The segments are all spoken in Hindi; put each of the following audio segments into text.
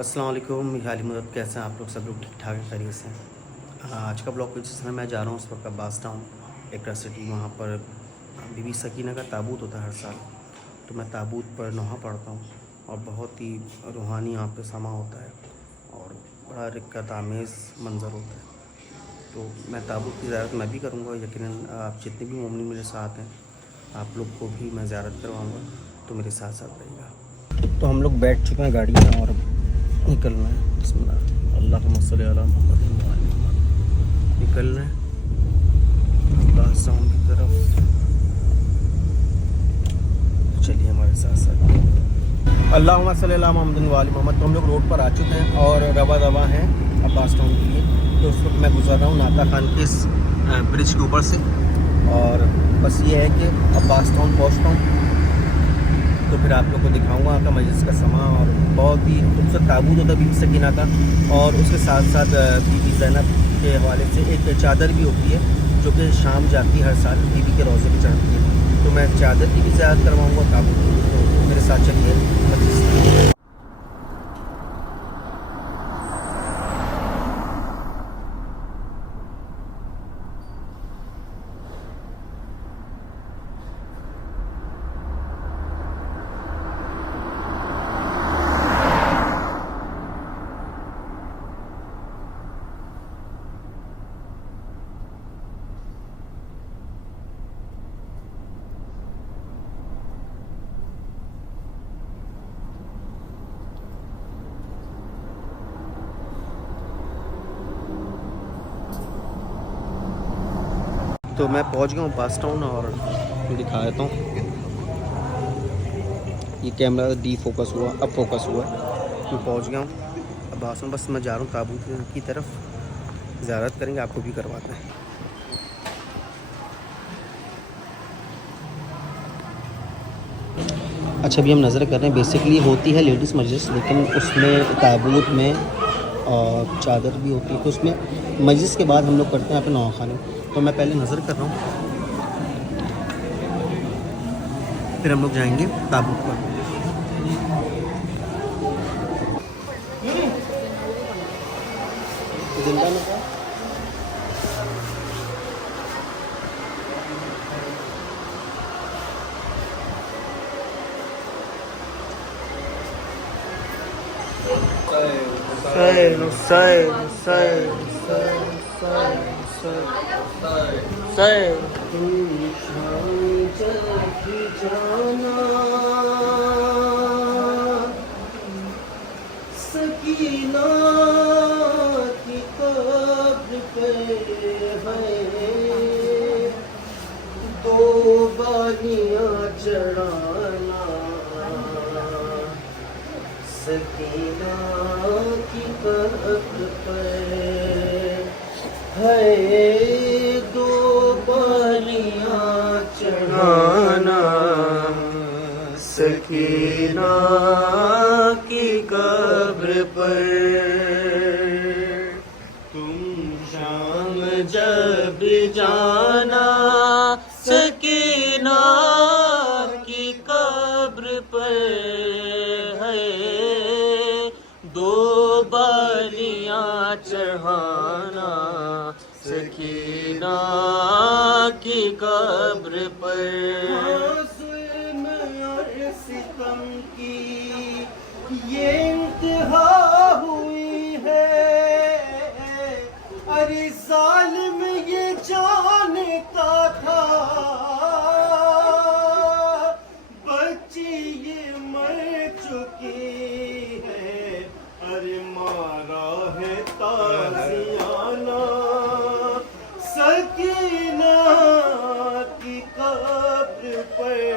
अस्सलाम वालेकुम हाली मदद कैसे हैं आप लोग। सब लोग ठीक ठाक है, खैरियत से हैं। आज का ब्लॉग जिसमें मैं जा रहा हूँ उस वक्त अब्बास टाउन एकरा सिटी। वहाँ पर बीबी सकीना का ताबूत होता है हर साल, तो मैं ताबूत पर नोहा पढ़ता हूँ और बहुत ही रूहानी यहाँ पे समा होता है और बड़ा रिक्कत आमेज़ मंज़र होता है। तो मैं ताबूत की ज़ियारत मैं भी करूँगा, यकीनन आप जितने भी मोमिन मेरे साथ हैं आप लोग को भी मैं ज़ियारत करवाऊँगा, तो मेरे साथ साथ रहिएगा। तो हम लोग बैठ चुके हैं गाड़ी में और निकलना है। बिस्मिल्लाह अल्लाहुम्मा सल्ली अला मुहम्मद व अला मुहम्मद। निकलना है अब्बास टाउन की तरफ। चलिए हमारे साथ साथ। अल्लाहुम्मा सल्ली अला मुहम्मद व अला मुहम्मद। तो हम लोग रोड पर आ चुके हैं और रवा दवा हैं अब्बास टाउन के लिए। तो उस वक्त मैं गुजर रहा हूँ नाता खान के इस ब्रिज के ऊपर से, और बस ये है कि अब्बास टाउन पहुँचता हूँ तो फिर आप लोग को दिखाऊंगा वहाँ का मस्जिद का समा। और बहुत ही खूबसूरत ताबूत होता है बीबी सकीना का, और उसके साथ साथ बीबी ज़ैनब के हवाले से एक चादर भी होती है जो कि शाम जाती है हर साल बीबी के रोज़े पे चढ़ती है। तो मैं चादर की भी ज़ियारत करवाऊँगा ताबूत की। तो मेरे साथ चलिए मस्जिद। तो मैं पहुंच गया हूँ अब्बास टाउन और दिखा देता हूँ। ये कैमरा डी फोकस हुआ, अब फोकस हुआ। मैं पहुंच गया हूँ अब्बास टाउन। बस मैं जा रहा हूँ ताबूत की तरफ, ज़ियारत करेंगे, आपको भी करवाते हैं। अच्छा अभी हम नज़र कर रहे हैं, बेसिकली होती है लेडीज़ मस्जिद, लेकिन उसमें ताबूत में और चादर भी होती है। तो उसमें मस्जिद के बाद हम लोग करते हैं यहाँ पे नौखानी। तो मैं पहले नज़र कर रहा हूँ, फिर हम लोग जाएंगे ताबूत पर। जिंदा में का Husain, Husain, Husain, Husain, Husain, Husain, Husain। Sakina की कब्र पे है दो बालियां चढ़ाना। सकीना की कब्र पे है दो बालियां चढ़ाना। सकीना की कब्र पर तुम शाम जब जाना। सकीना की कब्र पर दो बालियां चढ़ाना। सकीना की कब्र पर सितम की ये इंतहा हुई है। अरे जालिम ये जानता था बच्ची ये मर चुकी है। अरे मारा है ताज़ियाना। सकीना की कब्र पर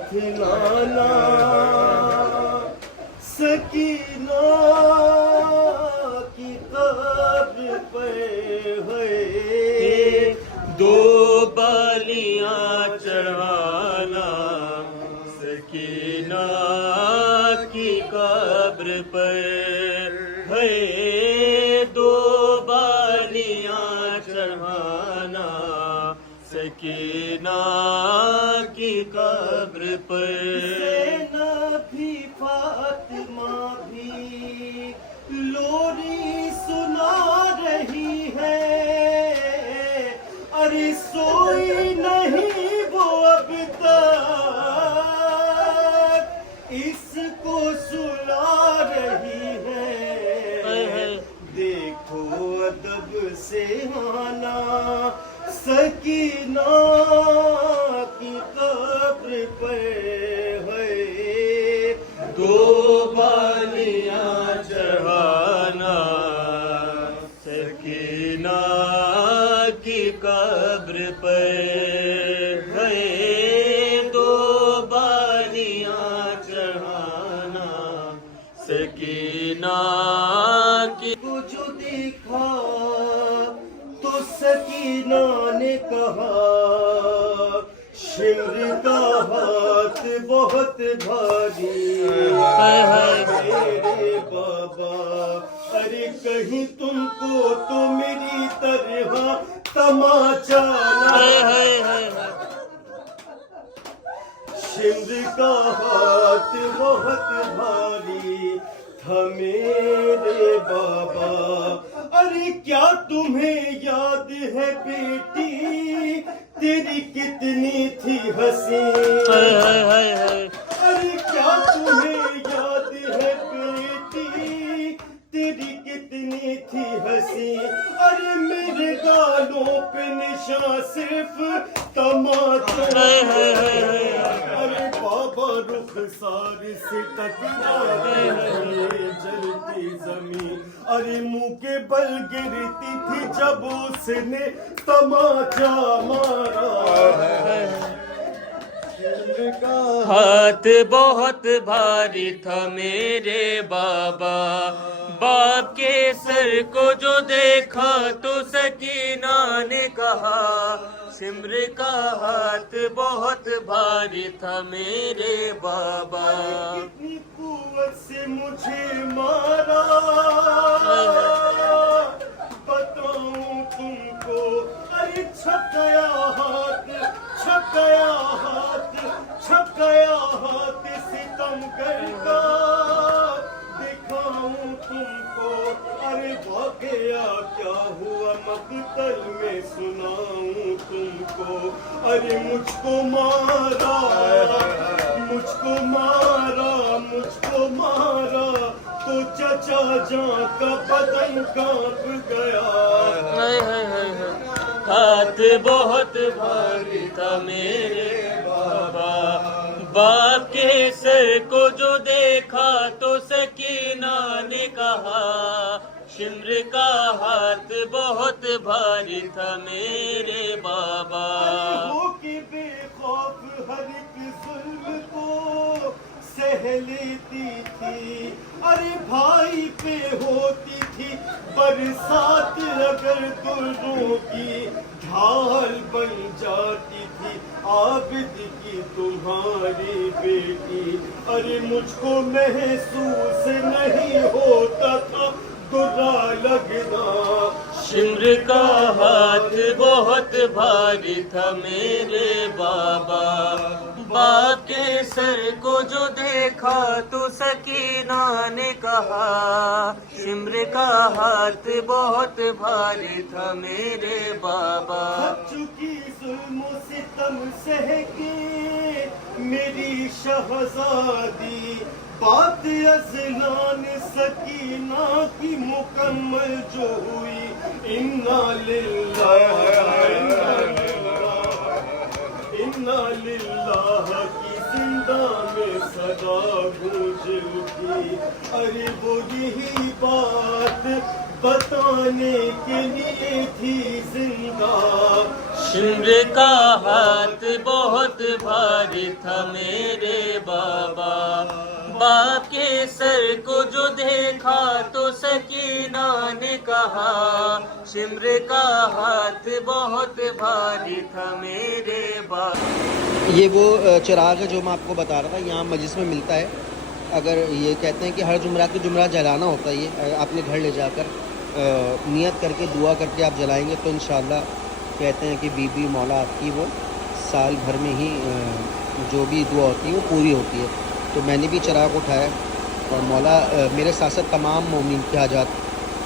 साथ लाना, सकीना की कब्र पे है दो बालियां चढ़ाना, सकीना की कब्र पर है दो बालियां चढ़ाना, सकीना की कब्र पर। ज़ैनब भी फातिमा भी लोरी सुना रही है, अरे सोई नहीं वो अब तक, इसको सुला रही है। देखो अदब से आना, सकीना की कब्र पे है दो बालियां चढ़ाना, सकीना की कब्र पे है दो बालियां चढ़ाना, सकीना की। को जो देखा तो सकीना ने कहा, शिमर का हाथ बहुत भारी मेरे बाबा, अरे कहीं तुमको तो मेरी तरह तमाचा ना। शिमर का हाथ बहुत भारी था मेरे बाबा, अरे क्या तुम्हें याद है बेटी तेरी कितनी थी हंसी, अरे क्या तुम्हें याद है बेटी तेरी कितनी थी हंसी, अरे मेरे गालों पे निशान सिर्फ तमाचा, अरे बाबा रुखसार से टकराए जलती जमीन, अरे मुंह के बल गिरती थी जब उसने तमाचा मारा। हाथ बहुत भारी था मेरे बाबा, बाप के सर को जो देखा तो सकीना ने कहा, शिमर का हाथ बहुत भारी था मेरे बाबा, कितनी कुव्वत से मुझे मारा, बताऊं तुमको, अरे छप गया हाथ, छप गया हाथ, छप गया हाथ सितमगर का, दिखाऊं तुमको, अरे वाकया क्या हुआ मकतल में सुनाऊं तुमको, अरे मुझको मारा, मुझको मारा, मुझको मारा तो चचा जान का बदन कांप गया। हाथ बहुत भारी था मेरे बाबा, बाप के सर को जो देखा तो सकीना ने कहा, शिमर का हाथ बहुत भारी था मेरे बाबा, हो के बेखौफ हर एक जुल्म को सह लेती थी, अरे भाई पे होती थी बरसात, अगर दुर्गों की ढाल बन जाती थी आबिद की तुम्हारी बेटी, अरे मुझको महसूस नहीं होता था बुरा लगना, शिमर का हाथ बहुत भारी था मेरे बाबा, बाप के सर को जो देखा तो सकीना ने कहा, शिमर का हाथ बहुत भारी था मेरे बाबा, चुकी जुल्म सितम सह के मेरी शहजादी, बात अज़लान सकीना की मुकम्मल जो हुई, इन्ना लिल्लाह इन्ना लिल्लाह की जिंदा में सदा गूंज उठी, अरे वो यही बात बताने के लिए थी जिंदा, शिम्र का हाथ बहुत भारी था मेरे बाबा। बाप के सर को जो देखा तो सकीना ने कहा, शिम्र का हाथ बहुत भारी था मेरे बाबा। ये वो चिराग है जो मैं आपको बता रहा था, यहाँ मस्जिद में मिलता है। अगर ये कहते हैं कि हर जुमरात को जुमरा जलाना होता है, ये आपने घर ले जाकर नियत करके दुआ करके आप जलाएंगे तो इंशाल्लाह कहते हैं कि बीबी मौला आपकी वो साल भर में ही जो भी दुआ होती है वो पूरी होती है। तो मैंने भी चिराग उठाया और मौला मेरे साथ साथ तमाम मोमिन के हाजात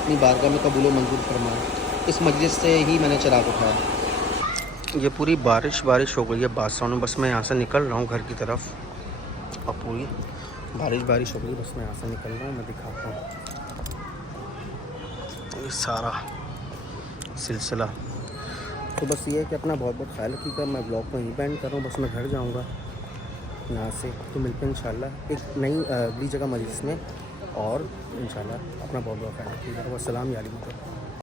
अपनी बारगाह में कबूल व मंजूर फरमाए। इस मजलिस से ही मैंने चिराग उठाया। ये पूरी बारिश हो गई है बादशाह में, बस मैं यहाँ से निकल रहा हूँ घर की तरफ और पूरी बारिश हो गई, बस मैं यहाँ से निकल रहा हूँ। मैं दिखाता हूँ ये सारा सिलसिला। तो बस ये है कि अपना बहुत बहुत ख्याल रखिएगा। मैं ब्लॉग को यहीं पे एंड कर रहा हूँ, बस मैं घर जाऊँगा यहाँ से। तो मिलते हैं इंशाल्लाह एक नई अगली जगह मजलिस में, और इंशाल्लाह अपना बहुत बहुत ख्याल रखिएगा। वस्सलाम या अली।